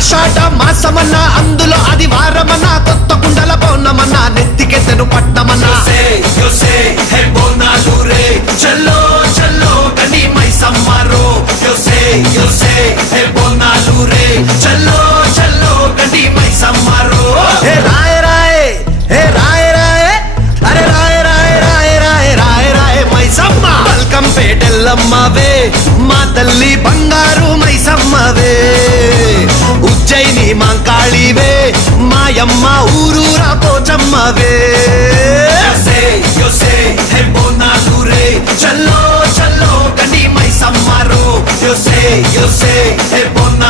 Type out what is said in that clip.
ఆషాఢ మాసమన్న అందులో అది వారమన్న కొత్త కుండల పౌర్ణమన్న నెత్తికెత్తెను పట్టమన్న చల్లో చల్లో కని మైసమ్మరో బోనాలు రే చల్లో చల్లో కని మైసమ్మరో హే రాయ రాయ హే రాయ రాయ అరే రాయ రాయ రాయ రాయ రాయ రాయ మైసమ్మ బల్కం పేటెల్లమ్మవే మా తల్లి బంగారు మైసమ్మవే ఉజ్జయిని మాంకాళివే మాయమ్మ ఊరూరా పోచమ్మవే బోనాలు రే చల్లో చల్లో కని మైసమ్మరో yo sé, hey,